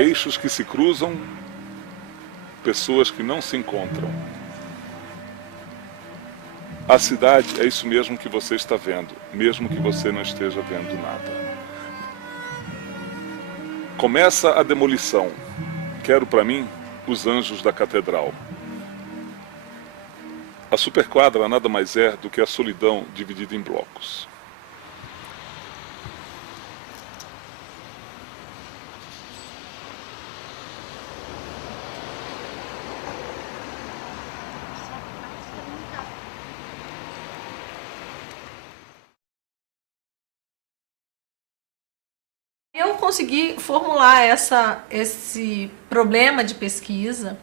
Eixos que se cruzam, pessoas que não se encontram. A cidade é isso mesmo que você está vendo, mesmo que você não esteja vendo nada. Começa a demolição. Quero para mim os anjos da catedral. A superquadra nada mais é do que a solidão dividida em blocos. Eu consegui formular esse problema de pesquisa,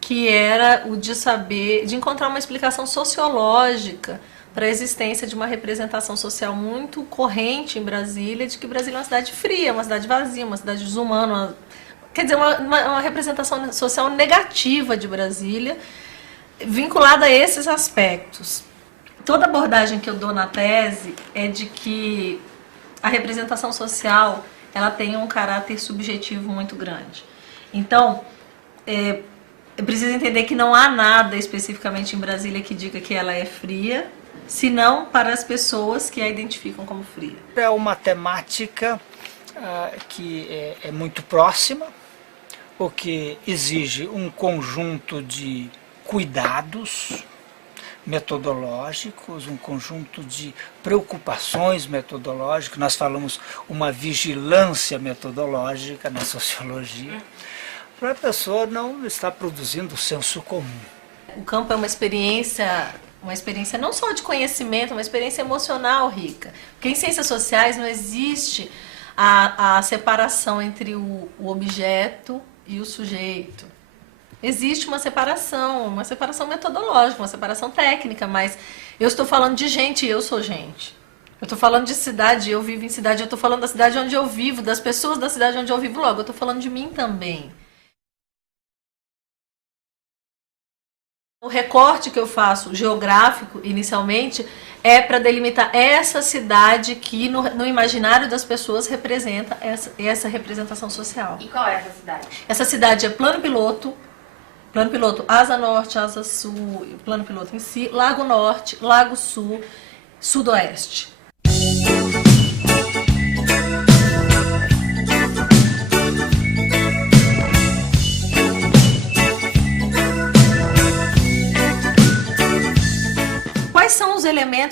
que era o de encontrar uma explicação sociológica para a existência de uma representação social muito corrente em Brasília, de que Brasília é uma cidade fria, uma cidade vazia, uma cidade desumana, quer dizer, uma representação social negativa de Brasília, vinculada a esses aspectos. Toda abordagem que eu dou na tese é de que a representação social ela tem um caráter subjetivo muito grande. Então, é preciso entender que não há nada especificamente em Brasília que diga que ela é fria, senão para as pessoas que a identificam como fria. É uma temática que é muito próxima, o que exige um conjunto de cuidados metodológicos, um conjunto de preocupações metodológicas. Nós falamos uma vigilância metodológica na sociologia, para a pessoa não estar produzindo o senso comum. O campo é uma experiência não só de conhecimento, uma experiência emocional rica. Porque em ciências sociais não existe a separação entre o objeto e o sujeito. Existe uma separação metodológica, uma separação técnica, mas eu estou falando de gente e eu sou gente. Eu estou falando de cidade, eu vivo em cidade, eu estou falando da cidade onde eu vivo, das pessoas da cidade onde eu vivo, logo eu estou falando de mim também. O recorte que eu faço, geográfico, inicialmente, é para delimitar essa cidade que no imaginário das pessoas representa essa representação social. E qual é essa cidade? Essa cidade é Plano Piloto, Asa Norte, Asa Sul, Plano Piloto em si, Lago Norte, Lago Sul, Sudoeste.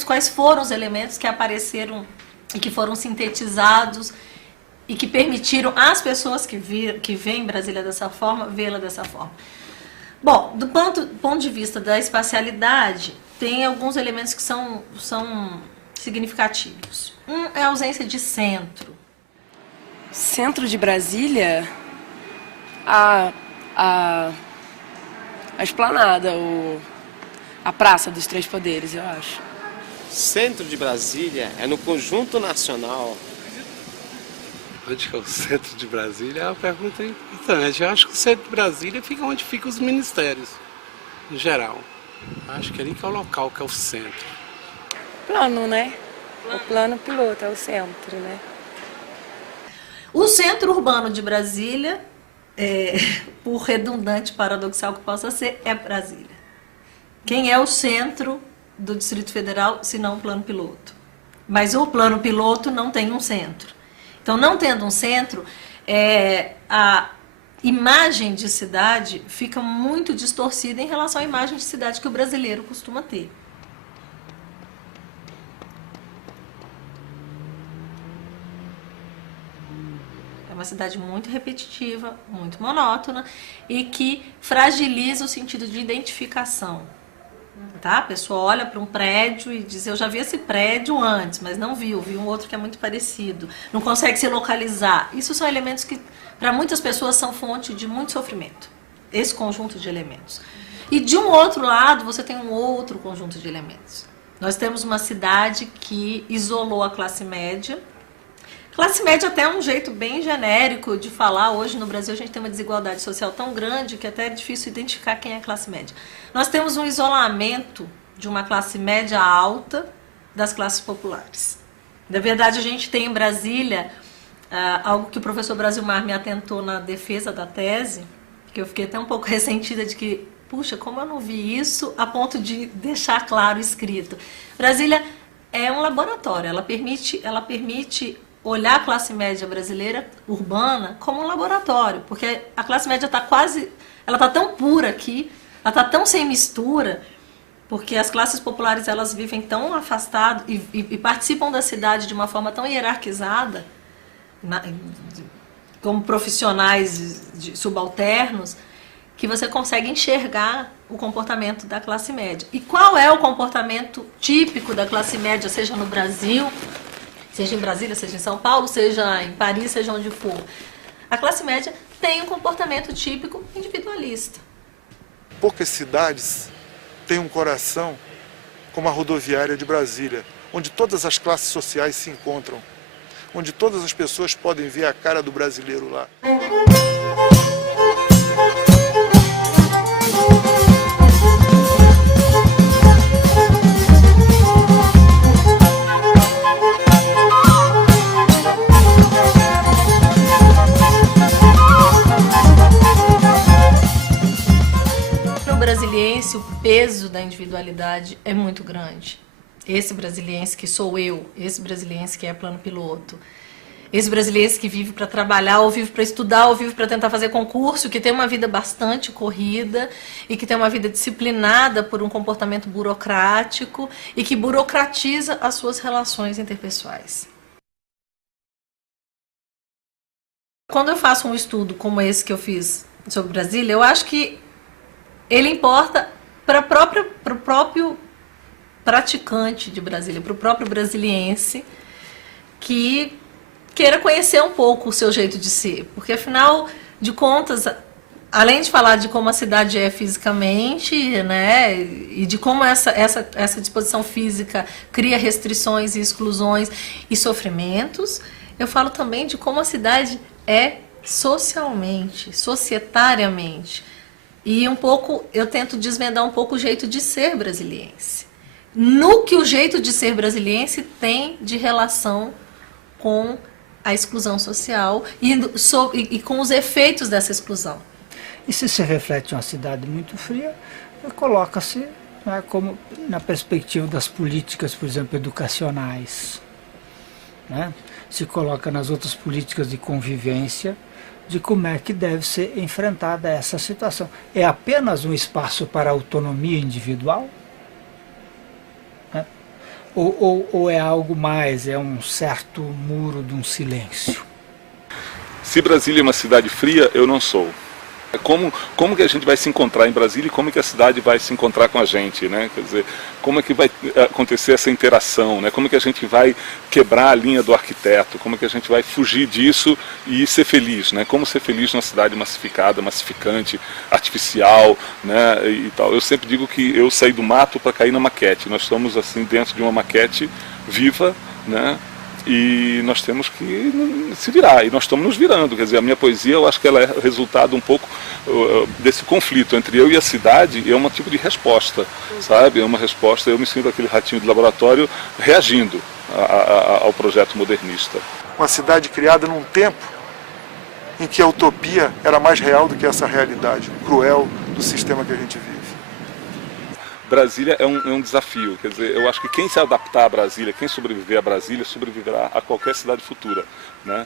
Quais foram os elementos que apareceram e que foram sintetizados e que permitiram às pessoas que veem Brasília dessa forma, vê-la dessa forma? Bom, do ponto de vista da espacialidade, tem alguns elementos que são significativos. Um é a ausência de centro. Centro de Brasília, a esplanada, a Praça dos Três Poderes, eu acho. Centro de Brasília é no conjunto nacional. Onde é o centro de Brasília? É uma pergunta importante. Eu acho que o centro de Brasília fica onde ficam os ministérios, em geral. Eu acho que ali que é o local, que é o centro. Plano, né? O plano piloto é o centro, né? O centro urbano de Brasília, por redundante, paradoxal que possa ser, é Brasília. Quem é o centro do Distrito Federal, se não o plano piloto? Mas o plano piloto não tem um centro. Então, não tendo um centro, a imagem de cidade fica muito distorcida em relação à imagem de cidade que o brasileiro costuma ter. É uma cidade muito repetitiva, muito monótona e que fragiliza o sentido de identificação. Tá? A pessoa olha para um prédio e diz, eu já vi esse prédio antes, mas não viu um outro que é muito parecido, não consegue se localizar. Isso são elementos que, para muitas pessoas, são fonte de muito sofrimento, esse conjunto de elementos. E de um outro lado, você tem um outro conjunto de elementos. Nós temos uma cidade que isolou a classe média. Classe média até é um jeito bem genérico de falar. Hoje no Brasil a gente tem uma desigualdade social tão grande que até é difícil identificar quem é classe média. Nós temos um isolamento de uma classe média alta das classes populares. Na verdade, a gente tem em Brasília algo que o professor Brasilmar me atentou na defesa da tese, que eu fiquei até um pouco ressentida de que, puxa, como eu não vi isso a ponto de deixar claro escrito. Brasília é um laboratório, ela permite olhar a classe média brasileira urbana como um laboratório, porque a classe média ela está tão pura aqui, ela está tão sem mistura, porque as classes populares elas vivem tão afastadas e participam da cidade de uma forma tão hierarquizada, como profissionais subalternos, que você consegue enxergar o comportamento da classe média. E qual é o comportamento típico da classe média, seja no Brasil, seja em Brasília, seja em São Paulo, seja em Paris, seja onde for? A classe média tem um comportamento típico individualista. Poucas cidades têm um coração como a rodoviária de Brasília, onde todas as classes sociais se encontram, onde todas as pessoas podem ver a cara do brasileiro lá. Brasiliense, o peso da individualidade é muito grande. Esse brasiliense que sou eu, esse brasiliense que é plano piloto, esse brasiliense que vive para trabalhar, ou vive para estudar, ou vive para tentar fazer concurso, que tem uma vida bastante corrida e que tem uma vida disciplinada por um comportamento burocrático e que burocratiza as suas relações interpessoais. Quando eu faço um estudo como esse que eu fiz sobre Brasília, eu acho que ele importa para o próprio praticante de Brasília, para o próprio brasiliense que queira conhecer um pouco o seu jeito de ser. Porque, afinal de contas, além de falar de como a cidade é fisicamente, né, e de como essa disposição física cria restrições e exclusões e sofrimentos, eu falo também de como a cidade é socialmente, societariamente. E um pouco, eu tento desvendar um pouco o jeito de ser brasiliense. No que o jeito de ser brasiliense tem de relação com a exclusão social e com os efeitos dessa exclusão. E se reflete uma cidade muito fria, coloca-se, né, como na perspectiva das políticas, por exemplo, educacionais, né? Se coloca nas outras políticas de convivência, de como é que deve ser enfrentada essa situação. É apenas um espaço para autonomia individual? Né? Ou é algo mais, é um certo muro de um silêncio? Se Brasília é uma cidade fria, eu não sou. Como que a gente vai se encontrar em Brasília e como que a cidade vai se encontrar com a gente, né? Quer dizer, como é que vai acontecer essa interação, né? Como é que a gente vai quebrar a linha do arquiteto, como é que a gente vai fugir disso e ser feliz, né? Como ser feliz numa cidade massificada, massificante, artificial, né? E tal. Eu sempre digo que eu saí do mato para cair na maquete. Nós estamos assim dentro de uma maquete viva, né? E nós temos que se virar, e nós estamos nos virando. Quer dizer, a minha poesia, eu acho que ela é resultado um pouco desse conflito entre eu e a cidade, e é um tipo de resposta, sabe? É uma resposta, eu me sinto aquele ratinho de laboratório reagindo ao projeto modernista. Uma cidade criada num tempo em que a utopia era mais real do que essa realidade cruel do sistema que a gente vive. Brasília é um desafio, quer dizer, eu acho que quem se adaptar a Brasília, quem sobreviver a Brasília, sobreviverá a qualquer cidade futura, né?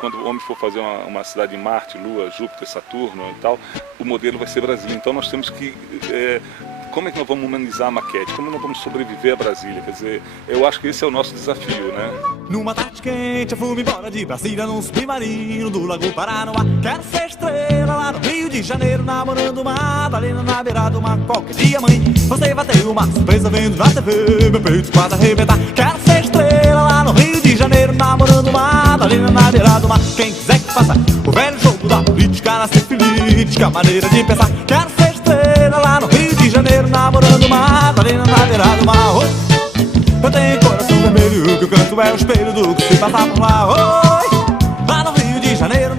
Quando o homem for fazer uma cidade em Marte, Lua, Júpiter, Saturno e tal, o modelo vai ser Brasília. Então nós temos que... como é que nós vamos humanizar a maquete? Como nós vamos sobreviver a Brasília? Quer dizer, eu acho que esse é o nosso desafio, né? Numa tarde quente eu fui embora de Brasília num submarino do Lago Paranoá. Quero ser estrela lá no Rio de Janeiro, namorando uma Madalena na beira do mar. Qualquer dia, mãe, você vai ter uma surpresa vendo na TV, meu peito quase arrebentar. Quero ser estrela lá no Rio de Janeiro, namorando uma Madalena na beira do mar. Quem quiser que faça o velho jogo da política, nascer feliz, que a maneira de pensar. Quero ser estrela lá no Rio de Janeiro, namorando uma Madalena na beira do mar. Oi, eu tenho coração vermelho, que eu canto é o espelho do que se passa por lá. Oi, lá no Rio de Janeiro,